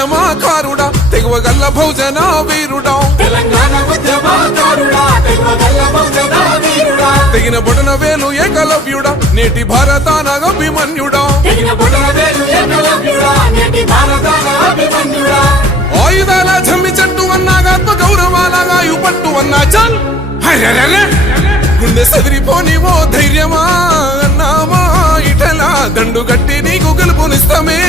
ఉద్యమకారుడా తెగువగల్ల భోజన వీరుడా. తెలంగాణ ఉద్యమకారుడా తెగగల్ల బహుజన వీరుడా తెగిన బొటన వేలు ఏకలవ్యుడా నేటి భారతానగ అభిమన్యుడా. తెగిన బుడల వేలు ఏకలవ్యుడా నేటి భారతాన అభిమన్యుడా ఆయుధాల జమ్మి చెట్టు అన్నాగాత్మ గౌరవాలగా యుపట్టు అన్నా చల్. గుండె సదిరిపోని ఓ ధైర్యమా అన్నామా ఇటలా దండు గట్టి నీకు గెలుపునిస్తామే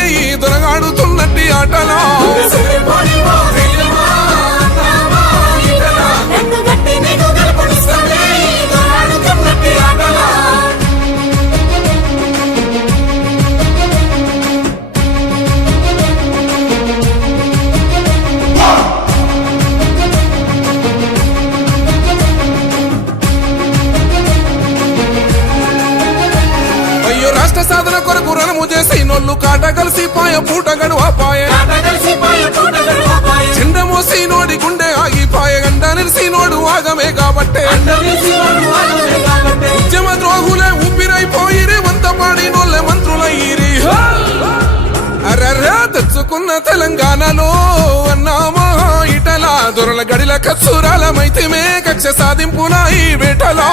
రణము చేసి నొల్లు కాట కలిసి పాయ పూట గడవపాయే. చెండ నోడి గుండె ఆగిపాయ గంట నిలిసి నోడు ఆగమే కాబట్టే. ఉద్యమ ద్రోహులే ఊపిరైపోయిరి వంత పాడి నోళ్ళే మంత్రులయ్యిరి అరర్రా తెచ్చుకున్న తెలంగాణలో అన్నామా ఇటలా దొరల గడిల కచ్చురాలమైతేమే కక్ష సాధింపున ఈ వేటలా.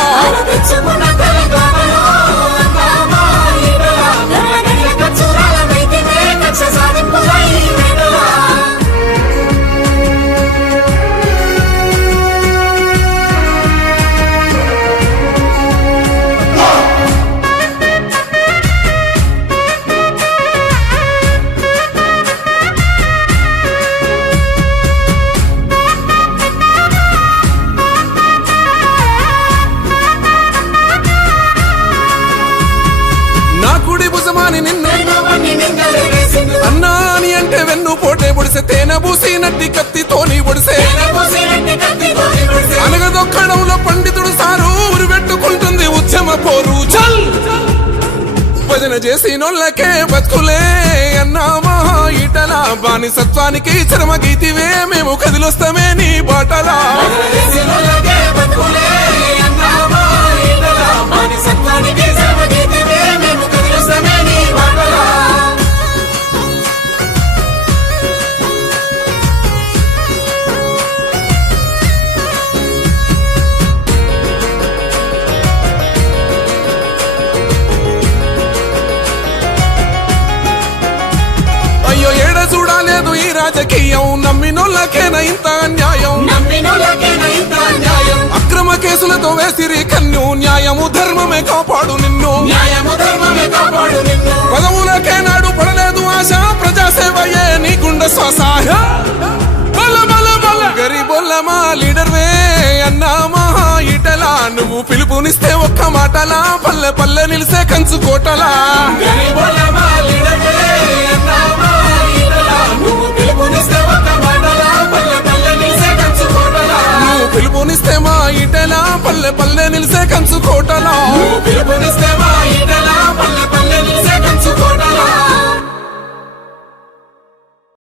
భుజమాని నిన్ను. అన్నా అని అంటే వెన్ను పోటే పొడిసే తేనె పూసినట్టి కత్తితోని పొడిసే. అనగదొక్కడంలో పండితుడు సారు ఊరు పెట్టుకుంటుంది ఉద్యమ పోరు. చల్! భజన చేసి నొల్లకే బతుకులే అన్నామా ఇటల బానిసత్వానికి చరమ గీతివే మేము కదిలొస్తామే నీ బాటలా. రాజకీయం నమ్మినోళ్ళకేనా ఇంత అన్యాయం? అక్రమ కేసులతో వేసిరి కన్ను న్యాయము ధర్మమే కాపాడు నిన్ను. పదవులకే నాడు పడలేదు ఆశ ప్రజాసేవయే నీ గుండె శ్వాస. బల బల బల. గరీబొల్ల మా లీడర్ వే అన్నామా ఇటలా నువ్వు పిలుపునిస్తే ఒక్క మాటలా పల్లె పల్లె నిలిసే కంచు కోటలా.